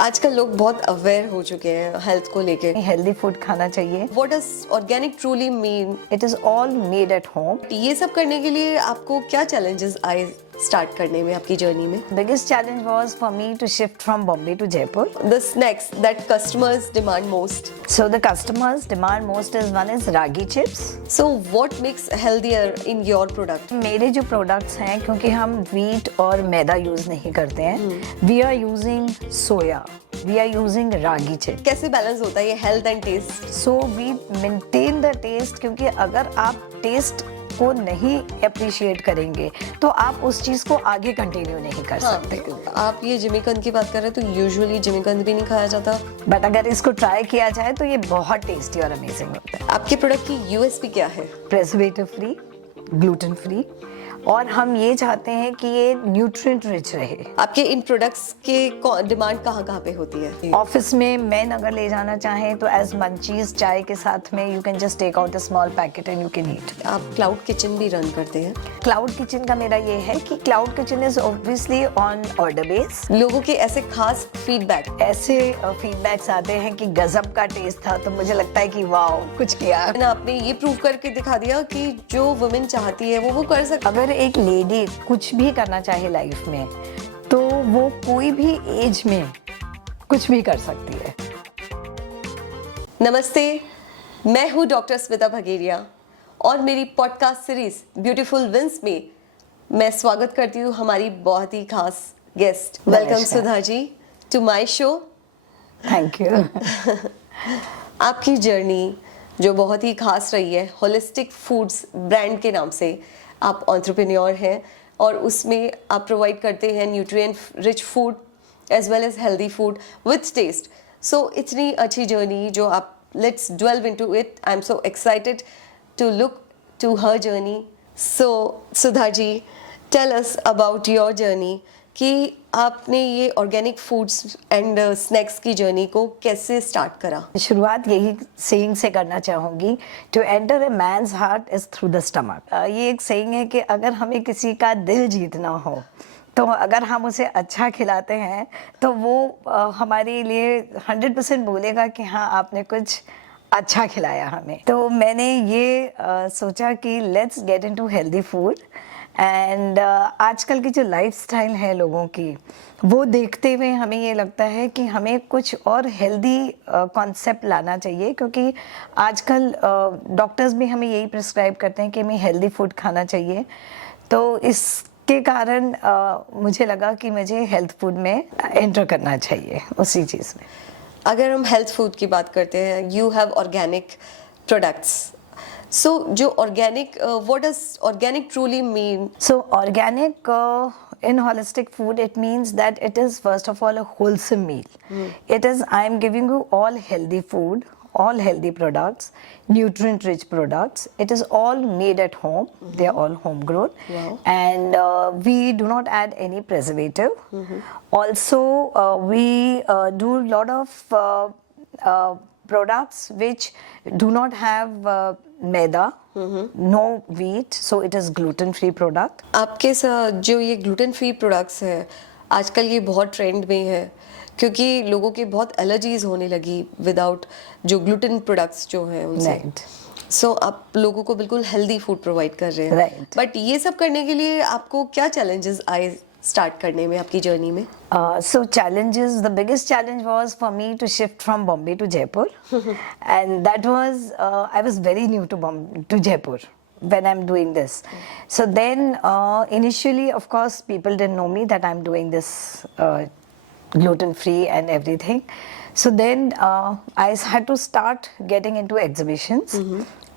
आजकल लोग बहुत अवेयर हो चुके हैं हेल्थ को लेके। हेल्दी फूड खाना चाहिए। What does organic truly mean? It is all made at home. ये सब करने के लिए आपको क्या चैलेंजेस आए स्टार्ट करने में, आपकी जर्नी में? Biggest challenge was for me to shift from Bombay to Jaipur. The snacks that customers demand most. So the customers demand most is one is ragi chips. So what makes healthier in your product? मेरे जो products हैं, क्योंकि हम wheat और मैदा use नहीं करते हैं, we are using soya, we are using ragi chip. कैसे बैलेंस होता है ये health and taste? So we maintain the taste, क्योंकि अगर आप टेस्ट को नहीं अप्रिशिएट करेंगे तो आप उस चीज को आगे कंटिन्यू नहीं कर सकते। आप ये जिमीकंद की बात कर रहे हैं तो यूजुअली जिमीकंद भी नहीं खाया जाता, बट अगर इसको ट्राई किया जाए तो ये बहुत टेस्टी और अमेजिंग होता है। आपके प्रोडक्ट की यूएसपी क्या है? प्रेजर्वेटिव फ्री, ग्लूटेन फ्री, और हम ये चाहते हैं कि ये न्यूट्रिएंट रिच रहे। आपके इन प्रोडक्ट्स के डिमांड कहाँ पे होती है? ऑफिस में मेन अगर ले जाना चाहें तो एज मंचीज चाय के साथ में you can just take out a small packet and you can eat. आप क्लाउड किचन भी रन करते हैं? क्लाउड किचन का मेरा ये है कि cloud kitchen is obviously on order base. लोगों के ऐसे खास फीडबैक? ऐसे फीडबैक्स आते हैं कि गजब का टेस्ट था, तो मुझे लगता है कि वाओ कुछ किया। आपने ये प्रूव करके दिखा दिया कि जो वुमेन चाहती है वो कर सकती है। अगर एक लेडी कुछ भी करना चाहे लाइफ में तो वो कोई भी एज में कुछ भी कर सकती है। नमस्ते, मैं हूँ डॉक्टर स्मिता भगेरिया और मेरी पॉडकास्ट सीरीज ब्यूटीफुल विंस में मैं स्वागत करती हूँ हमारी बहुत ही खास guest. Welcome Sudha ji to my show. Thank you. आपकी जर्नी जो बहुत ही खास रही है, होलिस्टिक फूड्स ब्रांड के नाम से आप एंटरप्रेन्योर हैं और उसमें आप प्रोवाइड करते हैं nutrient rich food as well as healthy food with taste. So इतनी अच्छी जर्नी जो आप, let's delve into it. I am so excited to look to her journey. So Sudha ji, tell us about your journey कि आपने ये organic foods and snacks की journey को कैसे स्टार्ट करा? शुरुआत यही सेइंग से करना चाहूँगी, to enter a man's heart is through the stomach. ये एक सेइंग है कि अगर हमें किसी का दिल जीतना हो तो अगर हम उसे अच्छा खिलाते हैं तो वो हमारे लिए 100% बोलेगा कि हाँ आपने कुछ अच्छा खिलाया हमें। तो मैंने ये सोचा कि let's get into healthy food and आजकल की जो लाइफस्टाइल है लोगों की, वो देखते हुए हमें ये लगता है कि हमें कुछ और हेल्दी कॉन्सेप्ट लाना चाहिए, क्योंकि आजकल डॉक्टर्स भी हमें यही प्रिस्क्राइब करते हैं कि हमें हेल्दी फूड खाना चाहिए। तो इसके कारण मुझे लगा कि मुझे हेल्थ फूड में एंटर करना चाहिए उसी चीज़ में। अगर हम हेल्थ फूड की बात करते हैं, you have organic products. So, जो organic, what does organic truly mean? So, organic in holistic food, it means that it is first of all a wholesome meal. It is, I am giving you all healthy food, all healthy products, nutrient-rich products. It is all made at home. They are all homegrown. Wow. And we do not add any preservative. Also, we do a lot of products which do not have maida, no wheat, so it is gluten free product. आपके साथ जो ये gluten free products हैं, आजकल ये बहुत trend में है क्योंकि लोगों के बहुत एलर्जीज होने लगी विदाउट जो ग्लूटेन प्रोडक्ट्स जो हैं उनसे। Right. सो आप लोगों को बिल्कुल हेल्दी फूड प्रोवाइड कर रहे हैं। Right. बट ये सब करने के लिए आपको क्या चैलेंजेस आए स्टार्ट करने में, आपकी जर्नी में? So challenges, the biggest challenge was for me to shift from Bombay to Jaipur. And that was, I was very new to Jaipur when I'm doing this. So then initially, of course, people didn't know me that I'm doing this gluten free and everything. So then I had to start getting into exhibitions.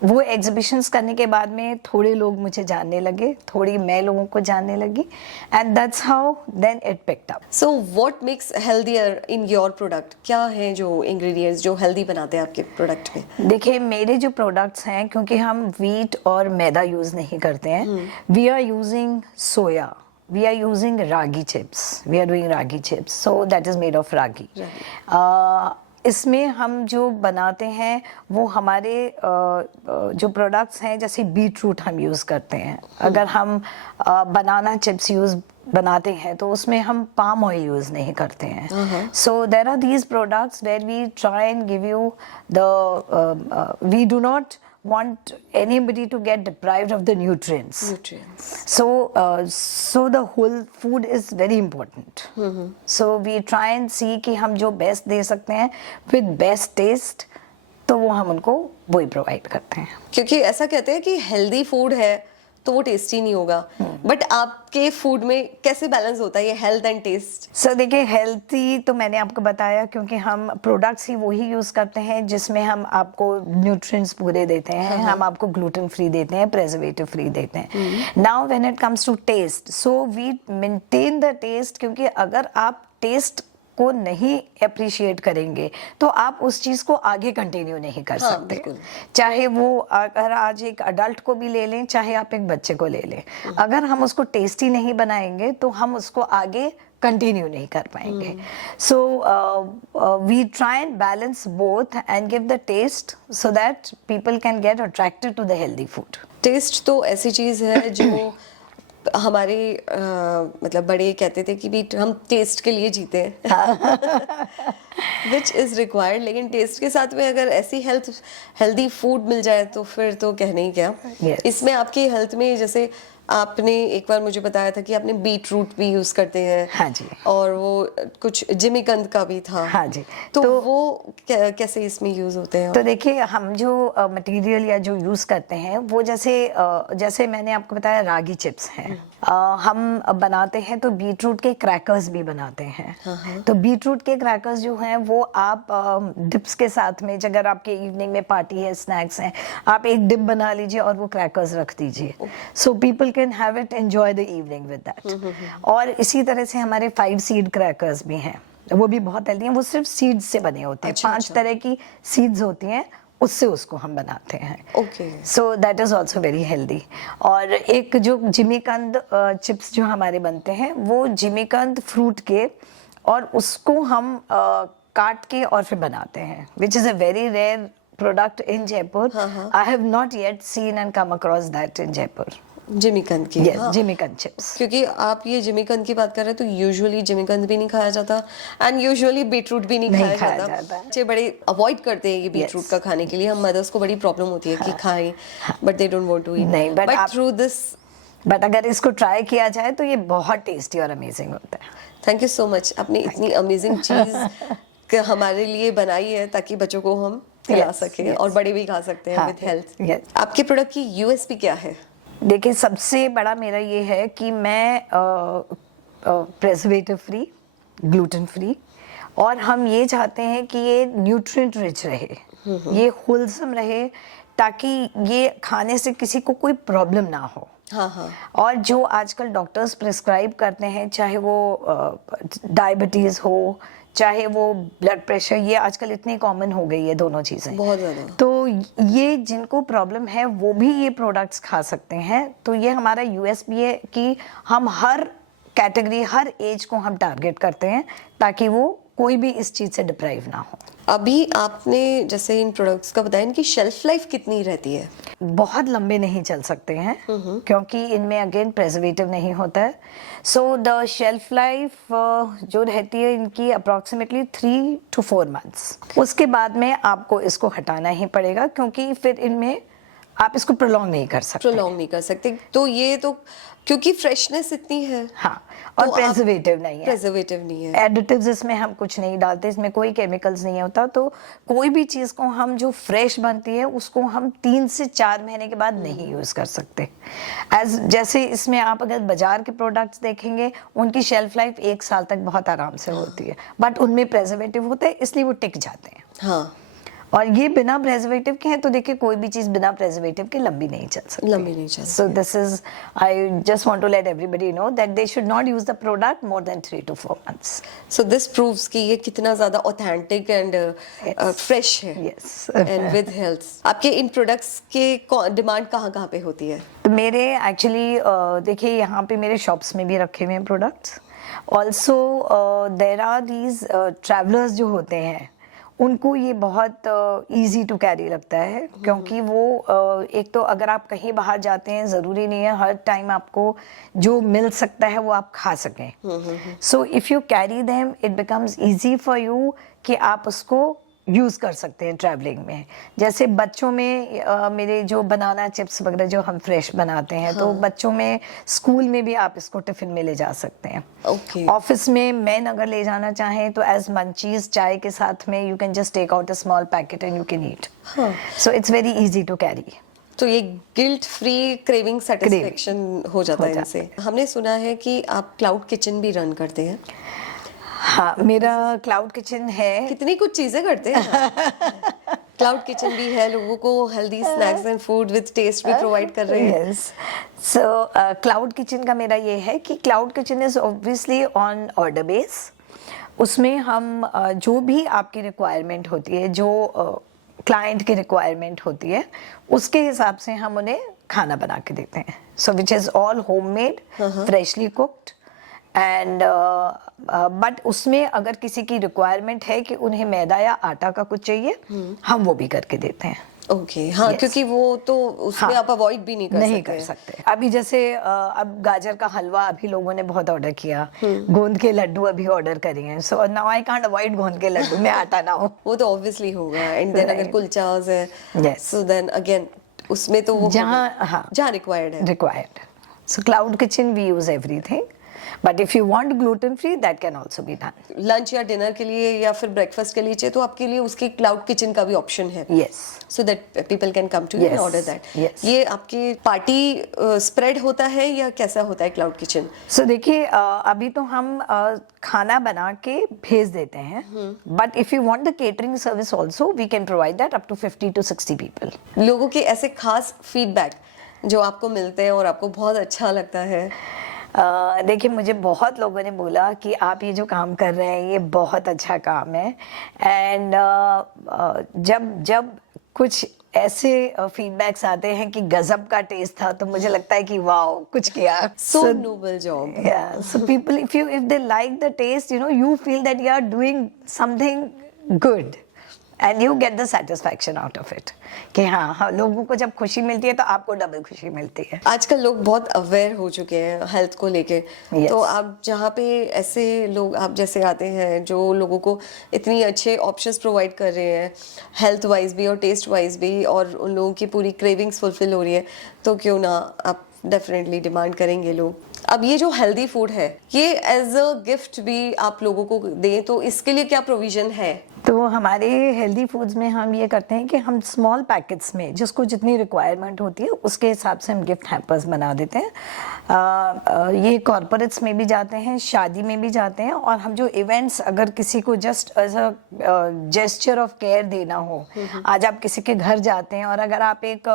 वो exhibitions करने के बाद में थोड़े लोग मुझे जानने लगे, थोड़ी मैं लोगों को जानने लगी, and that's how then it picked up. So what makes healthier in your product? क्या है जो इंग्रेडिएंट्स जो हेल्दी बनाते हैं आपके प्रोडक्ट में? देखिए, मेरे जो प्रोडक्ट्स हैं, क्योंकि हम वीट और मैदा यूज नहीं करते हैं, we are using soya, we are using ragi chips, we are doing ragi chips, so that is made of ragi. इसमें हम जो बनाते हैं वो हमारे जो प्रोडक्ट्स हैं, जैसे बीट रूट हम यूज़ करते हैं। अगर हम बनाना चिप्स बनाते हैं तो उसमें हम पाम ऑयल यूज़ नहीं करते हैं। So there are these products where we try and give you the we do not want anybody to get deprived of the nutrients. So the whole food is very important. So we try and see कि हम जो best दे सकते हैं with best taste, तो वो हम उनको वही प्रोवाइड करते हैं। क्योंकि ऐसा कहते हैं कि हेल्दी फूड है तो वो टेस्टी नहीं होगा, बट आपके फूड में कैसे बैलेंस होता है ये हेल्थ एंड टेस्ट? सो देखिए, हेल्थी तो मैंने आपको बताया, क्योंकि हम प्रोडक्ट्स ही वही यूज करते हैं जिसमें हम आपको न्यूट्रिएंट्स पूरे देते हैं। हम आपको ग्लूटेन फ्री देते हैं, प्रेजर्वेटिव फ्री देते हैं। Now when it comes to taste, so we maintain the taste, क्योंकि अगर आप टेस्ट को नहीं अप्रिशिएट करेंगे तो आप उस चीज को आगे कंटिन्यू नहीं कर सकते। चाहे वो अगर आज एक अडल्ट को भी ले लें, चाहे आप एक बच्चे को ले लें, अगर हम उसको टेस्टी नहीं बनाएंगे तो हम उसको आगे कंटिन्यू नहीं कर पाएंगे। So we try and balance both and give the taste so that people can get attracted to the healthy food. Taste तो ऐसी चीज है जो हमारे मतलब बड़े कहते थे कि भी हम टेस्ट के लिए जीते हैं, विच इज़ रिक्वायर्ड। लेकिन टेस्ट के साथ में अगर ऐसी हेल्दी फूड मिल जाए तो फिर तो कहने ही क्या। इसमें आपकी हेल्थ में, जैसे आपने एक बार मुझे बताया था कि आपने बीट रूट भी यूज करते हैं। हाँ जी। और वो कुछ जिमीकंद का भी था। हाँ जी। तो वो कैसे इसमें यूज होते हैं? तो देखिए, हम जो मटेरियल या जो यूज करते हैं वो जैसे मैंने आपको बताया रागी चिप्स हैं। हम बनाते हैं तो बीट रूट के क्रैकर्स भी बनाते हैं। तो बीट रूट के क्रैकर्स जो हैं वो आप डिप्स के साथ में, अगर आपके इवनिंग में पार्टी है, स्नैक्स हैं, आप एक डिप बना लीजिए और वो क्रैकर्स रख दीजिए। So people can have it, enjoy the evening with that. और इसी तरह से हमारे 5 सीड क्रैकर्स भी हैं, वो भी बहुत हेल्दी हैं। वो सिर्फ सीड्स से बने होते हैं। 5 तरह की सीड्स होती हैं, उससे उसको हम बनाते हैं। Okay. So that is also very healthy. और एक जो जिमीकंद चिप्स जो हमारे बनते हैं, वो जिमीकंद फ्रूट के, और उसको हम काट के और फिर बनाते हैं, which is a very rare product in Jaipur. I have not yet seen and come across that in Jaipur. जिमीकंद की? Yes, जिमीकंद चिप्स। क्योंकि आप ये जिमीकंद की बात कर रहे हैं तो यूजुअली जिमीकंद भी नहीं खाया जाता एंड यूजुअली बीटरूट भी नहीं खाया जाता। बच्चे बड़े अवॉइड करते हैं ये बीटरूट का खाने के लिए। हम मदर्स को बड़ी प्रॉब्लम होती है कि खाएं, but they don't want to eat. नहीं, बट थ्रू दिस, बट अगर इसको ट्राई किया जाए तो ये बहुत टेस्टी और अमेजिंग होता है। Thank you so much. आपने इतनी अमेजिंग चीज हमारे लिए बनाई है ताकि बच्चों को हम खिला सकें और बड़े भी खा सकते हैं विद हेल्थ। आपके प्रोडक्ट की यूएसपी क्या है? देखिए, सबसे बड़ा मेरा ये है कि मैं प्रेजर्वेटिव फ्री, ग्लूटेन फ्री, और हम ये चाहते हैं कि ये न्यूट्रिएंट रिच रहे, ये होलसम रहे, ताकि ये खाने से किसी को कोई प्रॉब्लम ना हो। हाँ। और जो आजकल डॉक्टर्स प्रिस्क्राइब करते हैं, चाहे वो डायबिटीज़ हो, चाहे वो ब्लड प्रेशर, ये आजकल इतनी कॉमन हो गई है दोनों चीज़ें, बहुत ज़्यादा। तो ये जिनको प्रॉब्लम है वो भी ये प्रोडक्ट्स खा सकते हैं। तो ये हमारा यूएसपी है कि हम हर कैटेगरी, हर एज को हम टारगेट करते हैं, ताकि वो कोई भी इस चीज़ से डिप्राइव ना हो। अभी आपने जैसे इन प्रोडक्ट्स का बताया, इनकी शेल्फ लाइफ कितनी रहती है? बहुत लंबे नहीं चल सकते हैं, क्योंकि इनमें अगेन प्रेजर्वेटिव नहीं होता है। सो द शेल्फ लाइफ जो रहती है इनकी अप्रॉक्सीमेटली 3 to 4 months। उसके बाद में आपको इसको हटाना ही पड़ेगा, क्योंकि फिर इनमें आप इसको प्रोलॉन्ग नहीं कर सकते। तो ये तो क्योंकि फ्रेशनेस इतनी है। हाँ, और तो प्रेजर्वेटिव नहीं है, एडिटिव्स इसमें हम कुछ नहीं डालते, इसमें कोई केमिकल्स नहीं होता। तो कोई भी चीज़ को हम जो फ्रेश बनती है उसको हम 3 से 4 महीने के बाद नहीं यूज़ कर सकते। जैसे इसमें आप अगर बाजार के प्रोडक्ट्स देखेंगे, उनकी शेल्फ लाइफ 1 साल तक बहुत आराम से होती है, बट उनमें प्रेजर्वेटिव होते हैं, इसलिए वो टिक जाते हैं। हाँ। और ये बिना प्रेजर्वेटिव के हैं, तो देखिए कोई भी चीज़ बिना प्रेजर्वेटिव के लंबी नहीं चल सकती। So this is, I just want to let everybody know that they should not use the product more than 3 to 4 months। So this proves कि ये कितना ज़्यादा ऑथेंटिक एंड फ्रेश है। Yes, and with health. आपके इन products के demand कहाँ पे होती है? तो मेरे एक्चुअली देखिए, यहाँ पे मेरे शॉप्स में भी रखे हुए हैं products. Also there are these travellers जो होते हैं, उनको ये बहुत इजी टू कैरी लगता है, क्योंकि वो एक तो अगर आप कहीं बाहर जाते हैं ज़रूरी नहीं है हर टाइम आपको जो मिल सकता है वो आप खा सकें. So if you carry them it becomes easy for you कि आप उसको यूज़ कर सकते हैं ट्रैवलिंग में. जैसे बच्चों में मेरे जो बनाना चिप्स वगैरह जो हम फ्रेश बनाते हैं, तो बच्चों में स्कूल में भी आप इसको टिफ़िन में ले जा सकते हैं. ओके. ऑफिस में मेन अगर ले जाना चाहें तो एज मंचीज चाय के साथ में you can just take out a small packet and you can eat. So it's very easy to carry. तो ये गिल्ट फ्री क्रेविंग सेटिस्फेक्शन हो जाता है इनसे. हमने सुना है कि आप क्लाउड किचन भी रन करते हैं. हाँ, मेरा क्लाउड किचन है. कितनी कुछ चीजें करते हैं. क्लाउड किचन भी है, लोगों को healthy snacks and food with taste भी प्रोवाइड कर रहे हैं. यस. सो क्लाउड किचन का मेरा ये है कि cloud kitchen is obviously on order base. उसमें हम जो भी आपकी रिक्वायरमेंट होती है, जो क्लाइंट की रिक्वायरमेंट होती है, उसके हिसाब से हम उन्हें खाना बना के देते हैं. So which is all homemade, freshly cooked. And but उसमें अगर किसी की रिक्वायरमेंट है कि उन्हें मैदा या आटा का कुछ चाहिए, हम वो भी करके देते हैं. ओके. हाँ, Yes. क्योंकि वो तो उसमें आप अवॉइड भी नहीं कर सकते. अभी जैसे अब गाजर का हलवा अभी लोगों ने बहुत ऑर्डर किया, गोंद के लड्डू अभी ऑर्डर करे हैं. So now I can't avoid गोंद के लड्डू में आटा ना हो. वो तो ऑब्वियसली होगा. एंड देन अगर कुलचास है, Yes. सो देन अगेन उसमें तो वो जहाँ रिक्वायर्ड है. Required. So cloud kitchen we use everything. But if you want gluten free, that can also be done. Lunch या डिनर के लिए या फिर ब्रेकफास्ट के लिए चाहिए तो आपके लिए उसके क्लाउड किचन का भी ऑप्शन है. Yes. So that people can come to you and order that. Yes. ये आपकी पार्टी स्प्रेड होता है या कैसा होता है क्लाउड किचन? So देखिए अभी तो हम खाना बना के भेज देते हैं. But if you want the catering service also, we can provide that up to 50 to 60 people. लोगों के ऐसे खास फीडबैक जो आपको मिलते हैं और आपको बहुत अच्छा लगता है? देखिए मुझे बहुत लोगों ने बोला कि आप ये जो काम कर रहे हैं ये बहुत अच्छा काम है. एंड जब कुछ ऐसे फीडबैक्स आते हैं कि गजब का टेस्ट था, तो मुझे लगता है कि वाओ कुछ किया. So noble job. Yeah. So people, if they like the taste, you feel that you are doing something good. And you get the satisfaction out of it. कि हाँ, लोगों को जब खुशी मिलती है तो आपको डबल खुशी मिलती है. आजकल लोग बहुत अवेयर हो चुके हैं हेल्थ को लेके. Yes. तो आप जहाँ पे ऐसे लोग आप जैसे आते हैं जो लोगों को इतनी अच्छे ऑप्शंस प्रोवाइड कर रहे हैं हेल्थ वाइज भी और टेस्ट वाइज भी, और उन लोगों की पूरी क्रेविंग्स फुलफिल हो रही है, तो क्यों ना आप डेफिनेटली डिमांड करेंगे लोग. अब ये जो हेल्दी फूड है ये एज अ गिफ्ट भी आप लोगों को दें, तो इसके लिए क्या प्रोविजन है? तो हमारे हेल्दी फूड्स में हम ये करते हैं कि हम स्मॉल पैकेट्स में जिसको जितनी रिक्वायरमेंट होती है उसके हिसाब से हम गिफ्ट हैम्पर्स बना देते हैं. ये कॉर्पोरेट्स में भी जाते हैं, शादी में भी जाते हैं, और हम जो इवेंट्स अगर किसी को just as a gesture of care देना हो, आज आप किसी के घर जाते हैं और अगर आप एक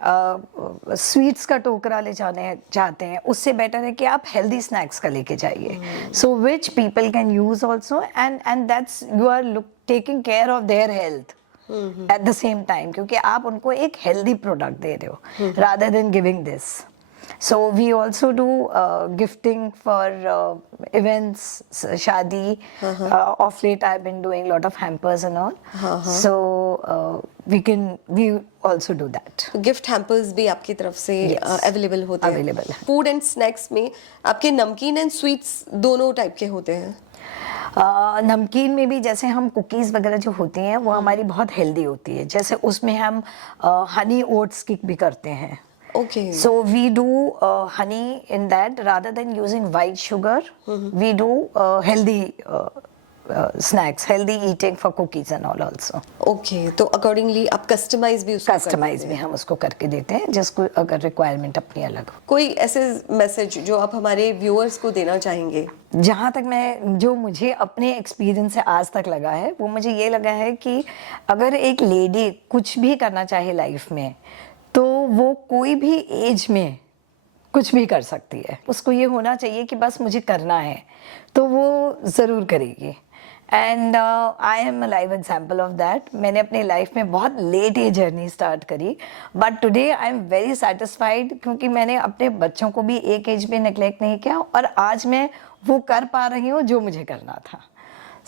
स्वीट्स का टोकरा ले जाने चाहते हैं, उससे बेटर है कि आप हेल्दी स्नैक्स का लेके जाइए. So which people can use also, and that's you are taking care of their health at the same time, क्योंकि आप उनको एक हेल्दी प्रोडक्ट दे रहे हो rather than giving this. So we also do gifting for events, shadi. Of late, I've been doing a lot of hampers and all. So we also do that. Gift hampers भी आपकी तरफ से available होते हैं? Available है. Food and snacks में आपके नमकीन एंड स्वीट्स दोनों टाइप के होते हैं? नमकीन में भी जैसे हम कुकीज़ वगैरह जो होती हैं वो हमारी बहुत हेल्दी होती है. जैसे उसमें हम हनी ओट्स की भी करते हैं. Okay. So we do honey in that rather than using white sugar. We do healthy snacks, healthy eating for cookies and all also. Okay. तो अकॉर्डिंगली आप कस्टमाइज भी उसको कस्टमाइज भी हम उसको करके देते हैं जिसको अगर रिक्वायरमेंट अपनी अलग हो. कोई ऐसे मैसेज जो आप हमारे व्यूअर्स को देना चाहेंगे? जहाँ तक जो मुझे अपने एक्सपीरियंस से आज तक लगा है वो मुझे ये लगा है कि अगर एक लेडी कुछ भी करना चाहे लाइफ में तो वो कोई भी एज में कुछ भी कर सकती है. उसको ये होना चाहिए कि बस मुझे करना है तो वो ज़रूर करेगी. And I am a live example of that. मैंने अपनी लाइफ में बहुत लेट ये जर्नी स्टार्ट करी, but today I am very satisfied क्योंकि मैंने अपने बच्चों को भी एक एज में नेग्लेक्ट नहीं किया और आज मैं वो कर पा रही हूँ जो मुझे करना था.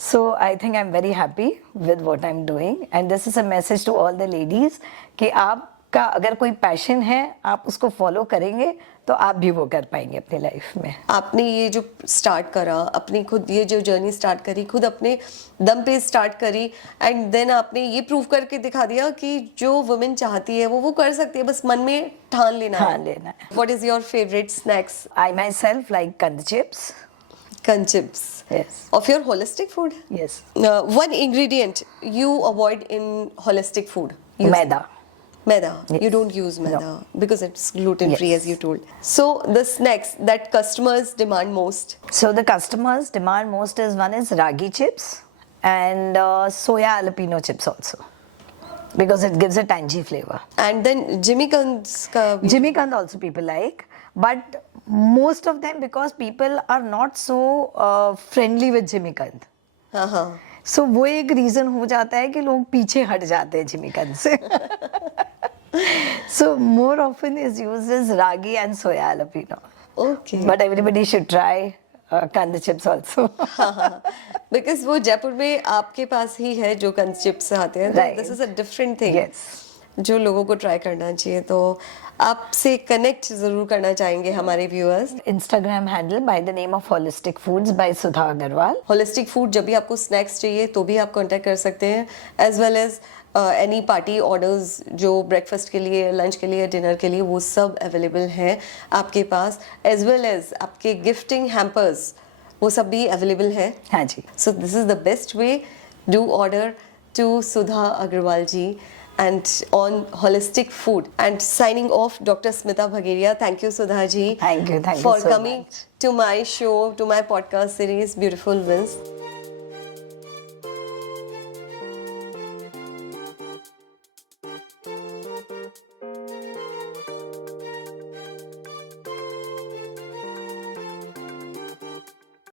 So I think I'm very happy with what I'm doing, and this is a message to all the ladies कि आपका अगर कोई पैशन है, आप उसको फॉलो करेंगे तो आप भी वो कर पाएंगे अपनी लाइफ में। आपने ये जो स्टार्ट करा, अपनी खुद ये जो जर्नी स्टार्ट करी, खुद अपने दम पे स्टार्ट करी, एंड देन आपने ये प्रूव करके दिखा दिया कि जो वुमेन चाहती है वो कर सकती है, बस मन में ठान लेना है। ठान लेना है। What is your favourite snacks? I myself like कंद chips. Chips. Yes. Of your holistic food? Yes. One ingredient you avoid in holistic food? Maida. Maida. Yes. You don't use maida because it's gluten free, Yes. as you told. So the snacks that customers demand most. So the customers demand most is one is ragi chips and soya jalapeno chips also, because it gives a tangy flavor. And then Jimmy Kand's ka bhi- Jimmy Kand also people like, but most of them, because people are not so friendly with Jimmy Kand. हाँ। So वो एक reason हो जाता है कि लोग पीछे हट जाते हैं जिमी कंद से। So more often is used as ragi and soya jalapeno. Okay. But everybody should try kand chips also. हाँ, बिकॉज वो जयपुर में आपके पास ही है जो कंद चिप्स आते हैं, Right. This is a different thing Yes. जो लोगों को ट्राई करना चाहिए। तो आपसे कनेक्ट जरूर करना चाहेंगे हमारे viewers. Instagram handle by the name of Holistic Foods by Sudha Agarwal. Holistic food, जब भी आपको स्नैक्स चाहिए तो भी आप कांटेक्ट कर सकते हैं, as well as any party orders जो ब्रेकफास्ट के लिए, लंच के लिए, डिनर के लिए, वो सब अवेलेबल हैं आपके पास, एज वेल एज आपके गिफ्टिंग हैम्पर्स वो सब भी अवेलेबल है। हाँ जी। So this is the best way. Do order to Sudha Agarwal ji and on holistic food. And signing off, Dr. Smita Bhageria. Thank you, Sudha ji. Thank you for so coming much. to my show, to my podcast series, Beautiful Wins.